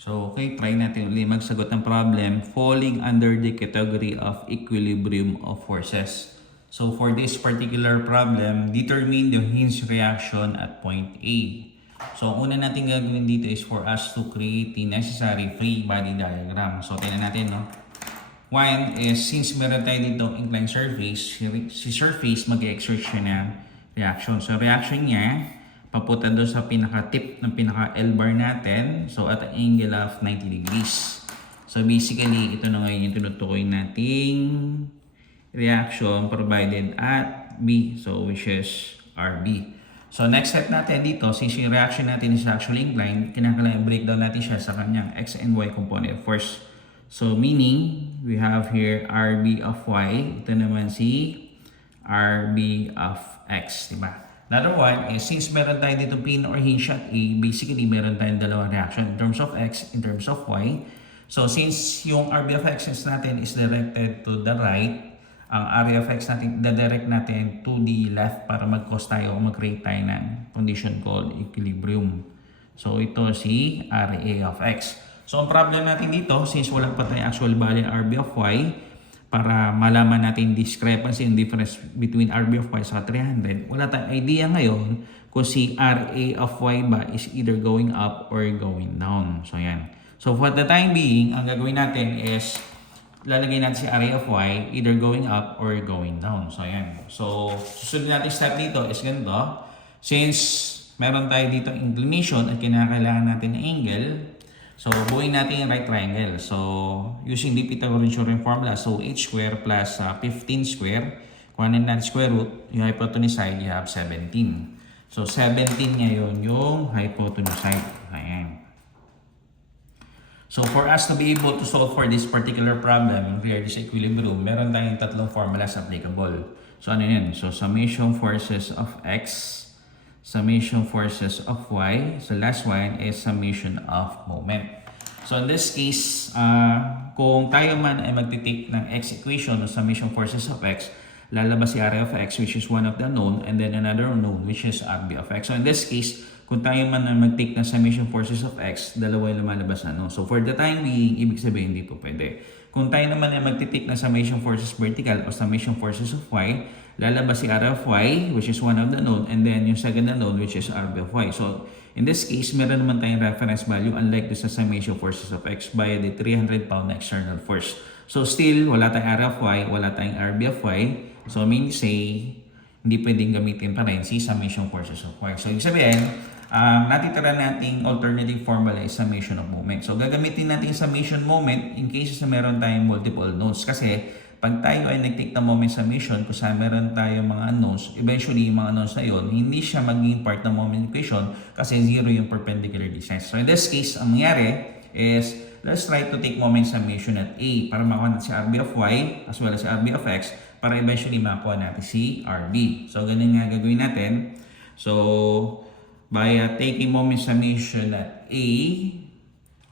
So, okay, try natin ulit magsagot ng problem falling under the category of equilibrium of forces. So, for this particular problem, determine the hinge reaction at point A. So, ang una natin gagawin dito is for us to create the necessary free body diagram. So, tingnan natin, no? One is, since meron tayo dito inclined surface, si surface mag-exert siya ng reaction. So, reaction niya, papunta doon sa pinaka-tip ng pinaka-L-bar natin. So, at an angle of 90 degrees. So, basically, ito na ngayon yung tinutukoy nating reaction provided at B. So, which is RB. So, next step natin dito, since yung reaction natin is actually inclined, kinakailangan breakdown natin siya sa kanyang X and Y component first. So, meaning, we have here RB of Y. Ito naman si RB of X. Diba? Another one is, since meron tayo dito pin or hinge at A, basically meron tayong dalawang reaction in terms of X, in terms of Y. So, since yung RB of X natin is directed to the right, ang area of X natin, direct natin to the left para mag-cause tayo o mag-create tayo ng condition called equilibrium. So, ito si RA of X. So, ang problem natin dito, since wala pa tayong actual value RB of Y, para malaman natin discrepancy and difference between RB of Y sa 300, wala tayong idea ngayon kung si RA of Y ba is either going up or going down. So, yan. So, for the time being, ang gagawin natin is lalagay natin si RA of Y either going up or going down. So, yan. So, susunod natin step dito is ganito. Since meron tayo dito inclination at kinakailangan natin ng angle, so, buuin natin yung right triangle. So, using the Pythagorean theorem formula, so h square plus 15 square, kuhanin natin square root, yung hypotenuse side, you have 17. So, 17 ngayon yung hypotenuse side. Ayan. So, for us to be able to solve for this particular problem, here this equilibrium, meron tayong tatlong formulas applicable. So, ano yun? So, summation forces of x, summation forces of y. So, last one is summation of moment. So, in this case, kung tayo man ay magtitake ng x equation o summation forces of x, lalabas si RA of x, which is one of the unknown, and then another unknown, which is RB of x. So, in this case, kung tayo man ay mag-take ng summation forces of x, dalawa yung lumalabas na, no? So, for the time being, ibig sabihin, hindi po pwede. Kung tayo naman ay magtitake ng summation forces vertical o summation forces of y, lalabas si R of y, which is one of the unknown, and then yung second unknown, which is RB of y. So, in this case, meron naman tayong reference value unlike the sa summation forces of x via the 300-pound external force. So, still, wala tayong R of y, wala tayong RB of y. So, mean say, hindi pwedeng gamitin pa rin si summation forces of y. So, ibig sabihin, natitira nating alternative formula is summation of moment. So, gagamitin natin summation moment in cases na meron tayong multiple nodes. Kasi, pag tayo ay nag-take ng moment summation, kung saan meron tayong mga unknowns, eventually, yung mga unknowns na yun, hindi siya magiging part ng moment equation kasi zero yung perpendicular distance. So, in this case, ang nangyari is, let's try to take moment summation at A para makuha natin si RB of Y as well as RB of X para eventually makuha natin si RB. So, ganun nga gagawin natin. So, by taking moment summation at A,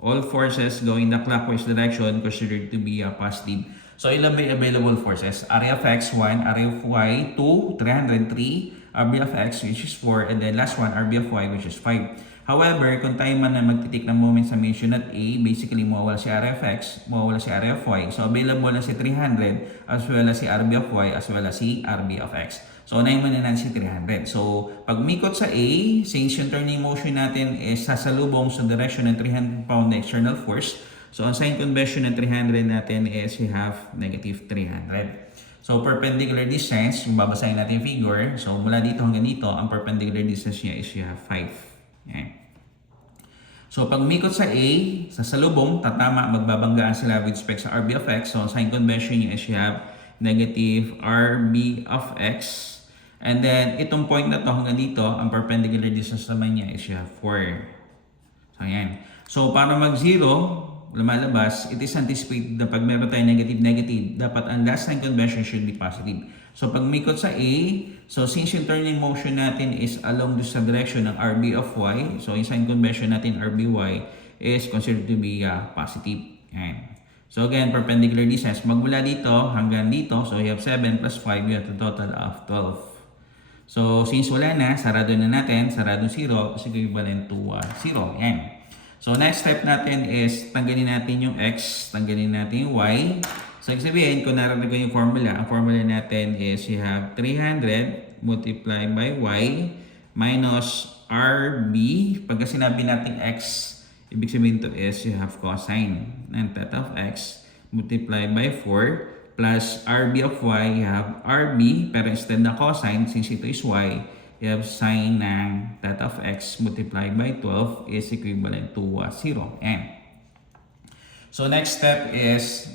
all forces going the clockwise direction considered to be positive. So, ilan ba available forces? Area of x, 1, area of y, 2, 303, RB of x, which is 4, and then last one, RB of y, which is 5. However, kung tayo man na magtitik ng moment summation at A, basically mawawala si area of x, mawawala si area of y. So, available na si 300, as well as si RB of y, as well as si RB of x. So, unahin muna natin si 300. So, pag umikot sa A, since yung turning motion natin is sasalubong sa direction ng 300-pound external force, so, ang sign convention ng 300 natin is we have negative 300. So, perpendicular distance, yung babasahin natin yung figure. So, mula dito hanggang dito, ang perpendicular distance niya is you have 5. Yan. So, pag umikot sa A, sa salubong, tatama, magbabanggaan sila with respect sa RB of x. So, ang sign convention niya is you have negative RB of x. And then, itong point na to hanggang dito, ang perpendicular distance naman niya is you have 4. So, yan. So, para mag-0, lumalabas, it is anticipated na pag meron tayo negative, dapat ang last sign convention should be positive. So, pag mikot sa A, so since yung turning motion natin is along the direction ng RB of Y, so yung sign convention natin RBY is considered to be positive. Ayan. So, again, perpendicular distance, magmula dito hanggang dito, so you have 7 plus 5, you have a total of 12. So, since wala na, sarado na natin, sarado 0 is equivalent to 0. Ayan. So next step natin is tanggalin natin yung x, tanggalin natin yung y. So ibig sabihin, kung narinig ko yung formula, ang formula natin is you have 300 multiplied by y minus rb. Pagka sinabi natin x, ibig sabihin to is you have cosine ng theta of x multiplied by 4 plus rb of y, you have rb, pero instead na cosine, since ito is y, you have sine ng theta of x multiplied by 12 is equivalent to 0. And so next step is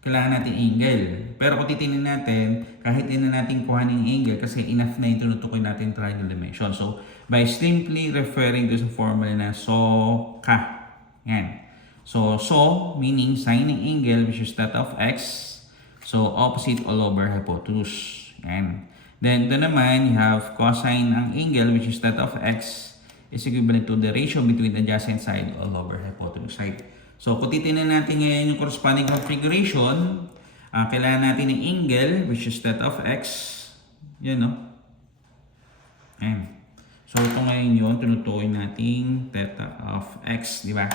kailangan natin angle. Pero kung titingnan natin, kahit hindi na natin kuhanin yung angle kasi enough na yung tinutukoy natin triangle dimension. So, by simply referring to sa formula na SOHCA. Yan. So, meaning sine ng angle which is theta of x. So, opposite all over hypotenuse. Yan. Then, ito naman, you have cosine ng angle which is theta of x is equivalent to the ratio between adjacent side all over hypotenuse side. So, kung titignan natin ngayon yung corresponding configuration, kailangan natin ng angle, which is theta of x. Yan, no? Ayan. So, ito ngayon yun, tinutukoy natin theta of x, di ba?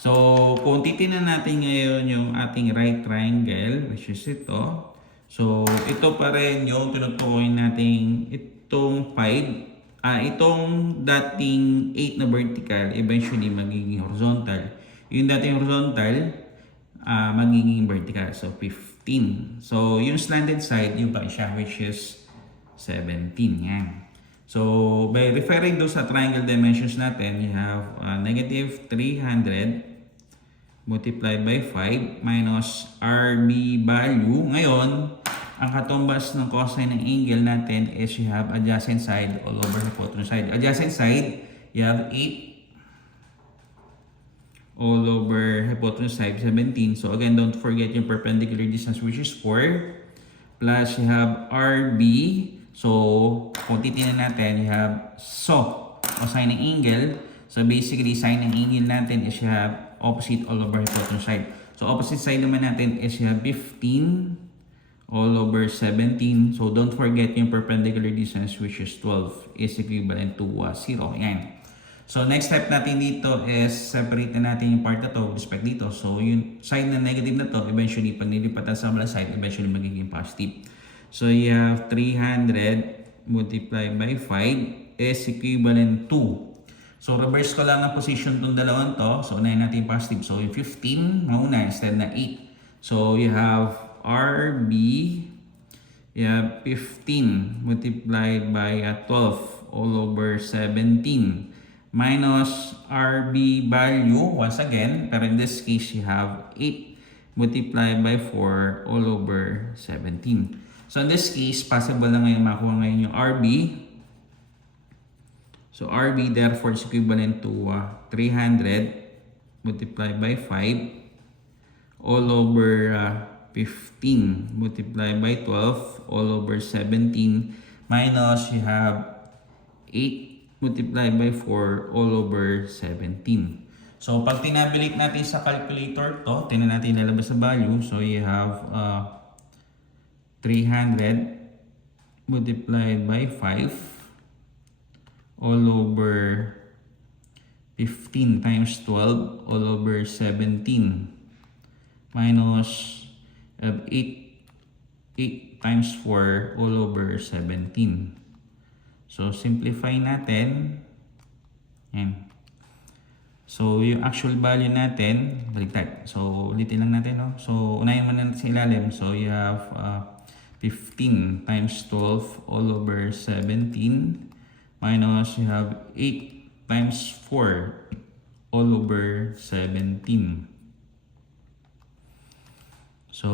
So, kung titignan natin ngayon yung ating right triangle, which is ito. So, ito pa rin yung tinutukoy natin itong 5. Itong dating 8 na vertical, eventually magiging horizontal. Yung dating horizontal, magiging vertical. So, 15. So, yung slanted side, yung pa siya, which is 17. Yan. So, by referring to sa triangle dimensions natin, you have negative 300 multiplied by 5 minus RB value. Ngayon, ang katumbas ng cosine ng angle natin is you have adjacent side all over hypotenuse side. Adjacent side, you have 8 all over hypotenuse side 17. So again, don't forget yung perpendicular distance which is 4 plus you have RB. So kung titingnan natin, you have cosine ng angle. So basically, sine ng angle natin is you have opposite all over hypotenuse side. So opposite side naman natin is you have 15 all over 17. So don't forget yung perpendicular distance which is 12 is equivalent to 0. Yan. So, next step natin dito is separate na natin yung part na to with respect dito. So, yung side na negative na to, eventually, pag nilipatan sa kabilang side, eventually magiging positive. So, you have 300 multiplied by 5 is equivalent to. So, reverse ko lang ang position tong dalawang to. So, unahin natin yung positive. So, yung 15, mauna instead na 8. So, you have RB, you have 15 multiplied by 12 all over 17. Minus RB value, once again, pero in this case, you have 8 multiplied by 4 all over 17. So, in this case, possible na ngayon makuha ngayon yung RB. So, RB therefore is equivalent to 300 multiplied by 5 all over 15 multiplied by 12 all over 17 minus you have 8 multiplied by 4 all over 17. So, pag tinabilit natin sa calculator to, tingnan natin lalabas sa value. So, you have 300 multiplied by 5 all over 15 times 12 all over 17 minus 8 times 4 all over 17. So, simplify natin. Yan. So, yung actual value natin, baliktad. So, ulitin lang natin, no? So, unahin mo natin sa ilalim. So, you have 15 times 12 all over 17 minus you have 8 times 4 all over 17. So,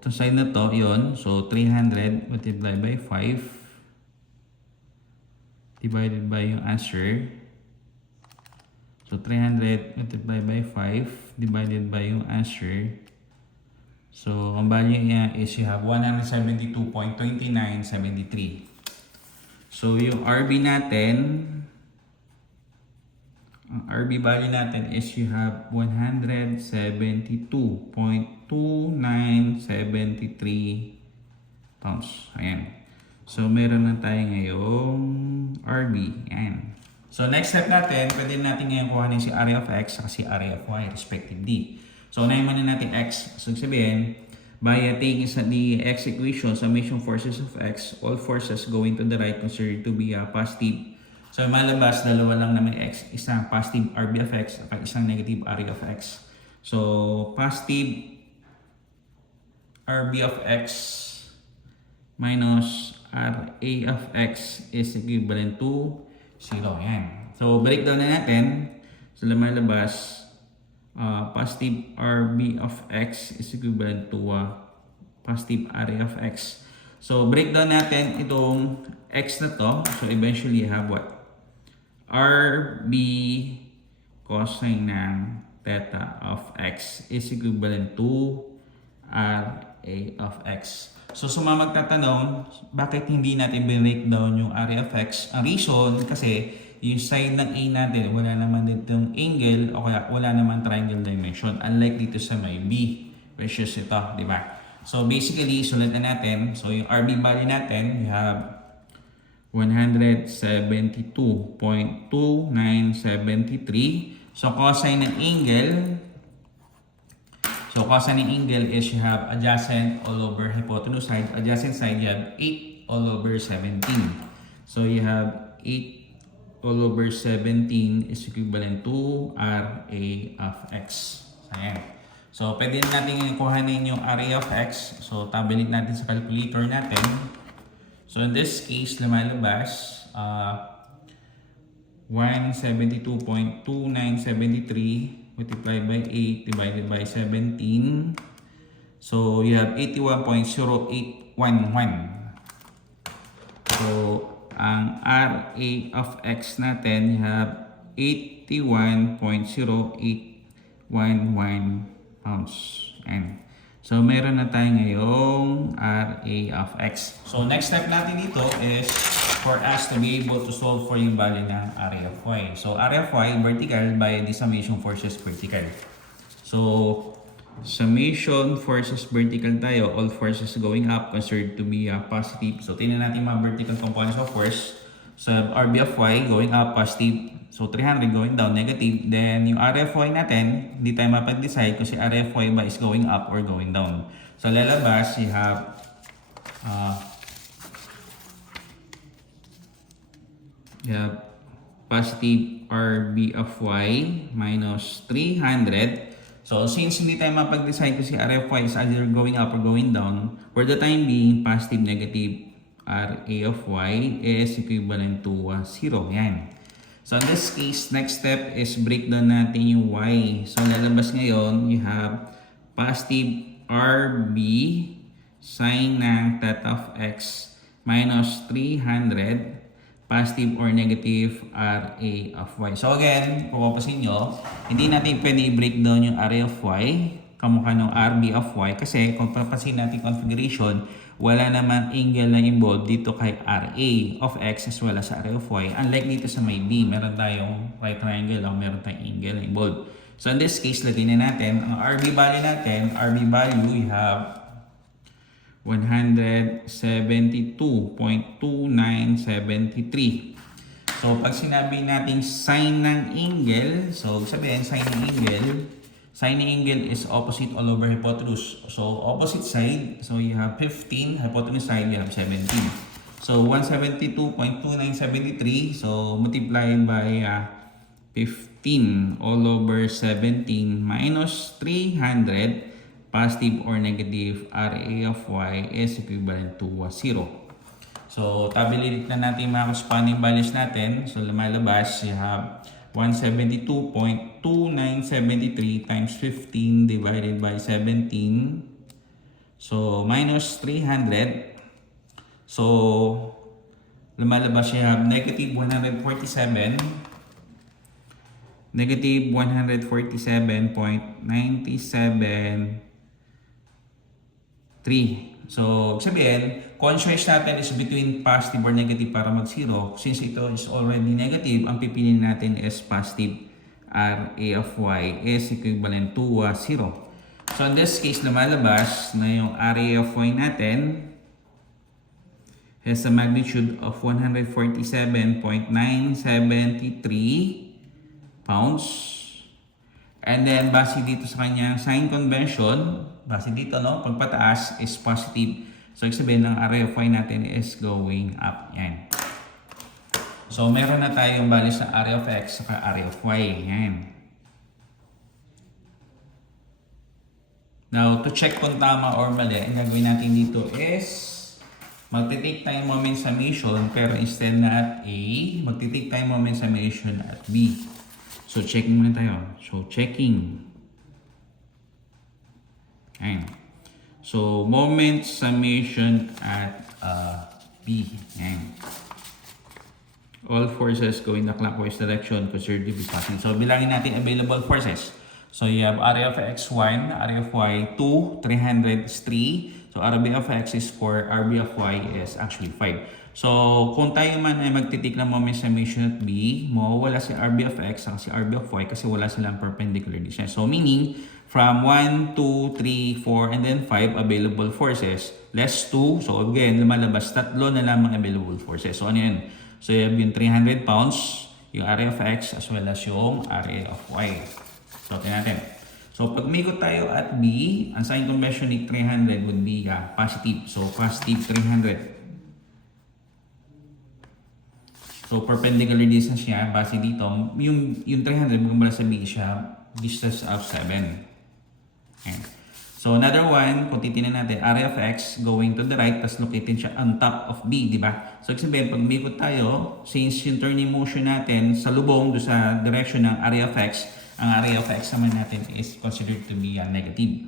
itong side na to, yun. So, 300 multiplied by 5 divided by yung answer. So, 300 multiplied by 5 divided by yung answer. So, ang value niya is you have 172.2973. So, yung RB natin, ang RB value natin is you have 172.2973 pounds. Ayan. So, meron na tayo ngayong RB. Ayan. So next step natin, pwede natin ngayon kuhanin si area of x at si area of y respectively. So unahin muna natin x. So sabihin, by taking the x equation, summation forces of x, all forces going to the right considered to be positive. So malabas, dalawa lang naman x, isang positive RB of x at isang negative area of x. So positive RB of x minus RA of x is equivalent to 0. Yan. So breakdown na natin. So lumalabas, positive RB of x is equivalent to positive area of x. So breakdown natin itong x na to. So eventually you have what? RB cosine ng theta of x is equivalent to RA of x. So magtatanong, bakit hindi natin breakdown yung area of x? Ang reason, kasi yung side ng A natin, wala naman ditong angle o kaya wala naman triangle dimension. Unlike dito sa may B, which is ito, di ba? So basically, sulat na natin. So yung RB value natin, we have 172.2973. So cosine ng angle, is you have adjacent all over hypotenuse side. Adjacent side, you have 8 all over 17. So you have 8 all over 17 is equivalent to RA of x. Ayan. So pwede natin kuhanin yung area of x. So tabulate natin sa calculator natin. So in this case, lumalabas 172.2973 multiplied by 8 divided by 17. So you have 81.0811. So ang RA of x natin, you have 81.0811 pounds. And so meron na tayo ngayong RA of x. So next step natin dito is for us to be able to solve for yung value ng area of y. So area of y vertical by the summation forces vertical. So summation forces vertical tayo, all forces going up considered to be positive. So tingnan natin mga vertical components of force. So RB of y going up positive. So 300 going down negative. Then yung area of y natin, hindi tayo mapag-decide kung si area of y ba is going up or going down. So lalabas, you have positive RB of y minus 300. So since hindi tayo mapag-decide kung si area of y is either going up or going down, for the time being, positive negative RA of y is equivalent to 0. Yan. So in this case, next step is breakdown natin yung y. So lalabas ngayon, you have positive RB sine ng theta of x minus 300 positive or negative RA of y. So again, kung mapapansin nyo, hindi natin pwede i-breakdown yung area of y kamukha ng RB of y kasi kung papansin natin configuration, wala naman angle na involved dito kay RA of x as well as area of y. Unlike dito sa may B, meron tayong right triangle o meron tayong angle na involved. So in this case, lagyan na natin ang RB value natin. RB value, we have 172.2973. So pag sinabi natin sine ng angle, so sabihin sine ng angle is opposite all over hypotenuse. So opposite side, so you have 15, hypotenuse side you have 17. So 172.2973, so multiplied by 15 all over 17 minus 300 positive or negative RA of y is equivalent to 0. So tabulate na natin mga corresponding values natin. So lumalabas, you have 172.2973 times 15 divided by 17. So minus 300. So lumalabas, you have negative 147. Negative 147.973. So, sabihin, conscious natin is between positive or negative para mag-0. Since ito is already negative, ang pipiliin natin is positive. RA of y is equivalent to 0. So, in this case, lumalabas na yung RA of y natin has a magnitude of 147.973 pounds. And then, base dito sa kanyang sign convention, base dito, no, pagpataas is positive. So, ibig sabihin ng area of y natin is going up. Yan. So, meron na tayong bali sa area of x sa area of y. Yan. Now, to check kung tama or mali, ang gagawin natin dito is magti-take tayo moment summation, pero instead na at A, magti-take tayo moment summation at B. So, checking muna tayo. So, checking. Ayan. So, moment summation at B. Ayan. All forces go in the clockwise direction, conservative is passing. So, bilangin natin available forces. So, you have area of x1, area of y 2, 300 is 3. So, RB of x is 4, RB of y is actually 5. So, kung tayo man ay magtitik ng moment summation at B, mawawala si RB of x at si RB of y kasi wala silang perpendicular distance. So, meaning, from 1, 2, 3, 4, and then 5 available forces, less 2. So, again, lumalabas, tatlo na lamang available forces. So, ano yan? So, you have yung 300 pounds, yung area of x, as well as yung area of y. So, tingnan natin. So, pag umikot tayo at B, ang sign convention ni 300 would be positive. So, positive 300. So, perpendicular distance niya, base dito, yung 300, magmula sa B siya, distance of 7. Ayan. So, another one, kung titignan natin, area of x going to the right, tapos located siya on top of B, di ba? So, sabihin, pag umikot tayo, since yung turning motion natin sa lubong, doon sa direction ng area of x, ang area of x naman natin is considered to be negative.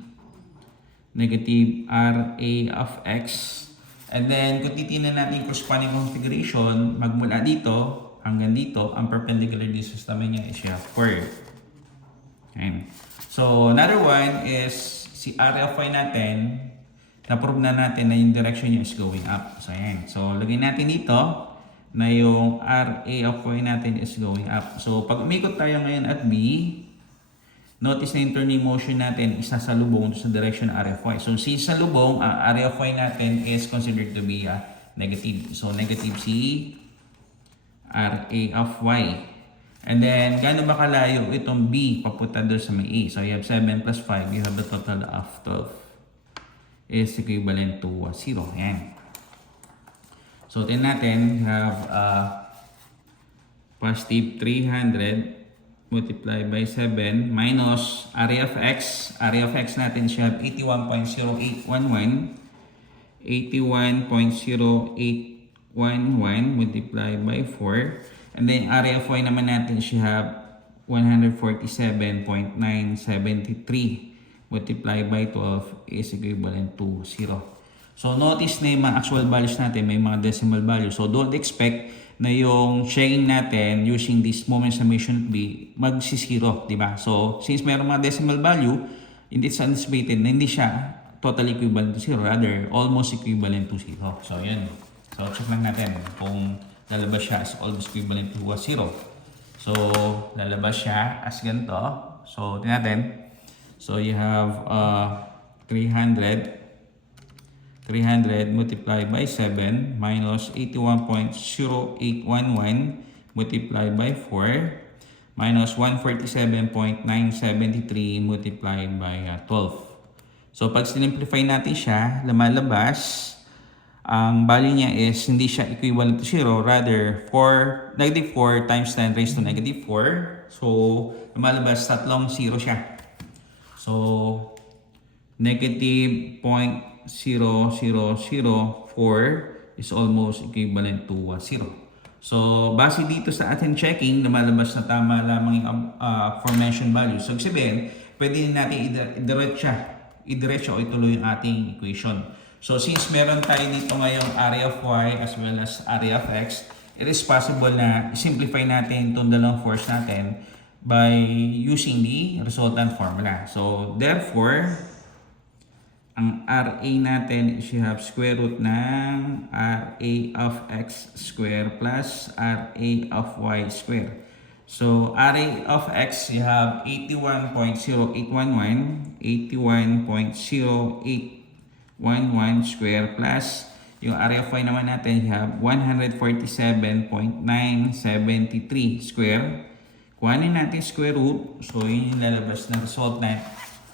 Negative RA of x. And then, kung titignan natin yung corresponding configuration, magmula dito hanggang dito, ang perpendicular distance naman niya is 4. Okay. So, another one is si area of y natin, na-prove na natin na yung direction niya is going up. So, ayan. So, lagyan natin dito na yung RA of y natin is going up. So, pag umikot tayo ngayon at B, notice na yung turning motion natin is nasa lubong sa direction ng area of y. So, since sa lubong, ang area of y natin is considered to be negative. So, negative C RA of y. And then, gaano ba kalayo itong B papunta doon sa may A? So, you have 7 plus 5. You have the total of 12 is equivalent to 0. Ayan. So, tingnan natin, you have positive 300 multiplied by 7 minus area of x. Area of x natin siya 81.0811. 81.0811 multiplied by 4. And then area of y naman natin siya 147.973 multiplied by 12 is equivalent to 0. So notice na yung mga actual values natin, may mga decimal values. So don't expect na yung checking natin using this moment summation B magsisiro, di ba? So since mayroong mga decimal value, it's anticipated na hindi siya totally equivalent to 0, rather almost equivalent to 0. So yun. So check lang natin kung lalabas siya as almost equivalent to 0. So lalabas siya as ganito. So tingnan natin. So you have 300 multiplied by 7 minus 81.0811 multiplied by 4 minus 147.973 multiplied by 12. So pag sinimplify natin siya, lumalabas, ang value niya is hindi siya equivalent to 0, rather negative 4 times 10 raised to negative 4. So lumalabas tatlong 0 siya. So negative 0.0004 is almost equivalent to 0. So, base dito sa ating checking, lumalabas na tama lamang yung aforementioned value. So, sabihin, pwede natin i-diretso o ituloy yung ating equation. So, since meron tayo dito ngayong area of y as well as area of x, it is possible na simplify natin itong dalawang force natin by using the resultant formula. So, therefore, ang RA natin is you have square root ng RA of x square plus RA of y square. So, RA of x, you have 81.0811, 81.0811 square plus Yung area of y naman natin, you have 147.973 square. Kuhanin natin square root. So, yun yung lalabas na result na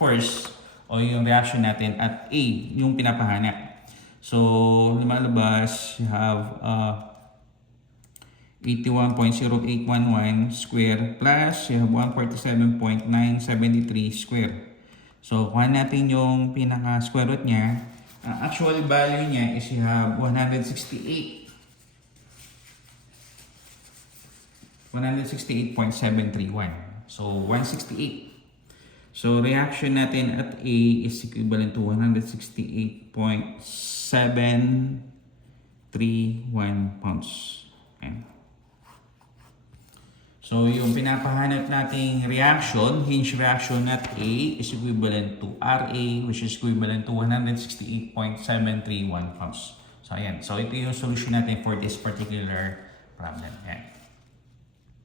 first o yung reaction natin at A, yung pinapahanap. So, lumalabas, you have 81.0811 square plus you have 147.973 square. So, kuha natin yung pinaka-square root niya. Ang actual value niya is you have 168.731. So, 168. So, reaction natin at A is equivalent to 168.731 pounds. Okay. So, yung pinapahanap nating reaction, hinge reaction at A is equivalent to RA, which is equivalent to 168.731 pounds. So, ayan. So, ito yung solution natin for this particular problem. Ayan.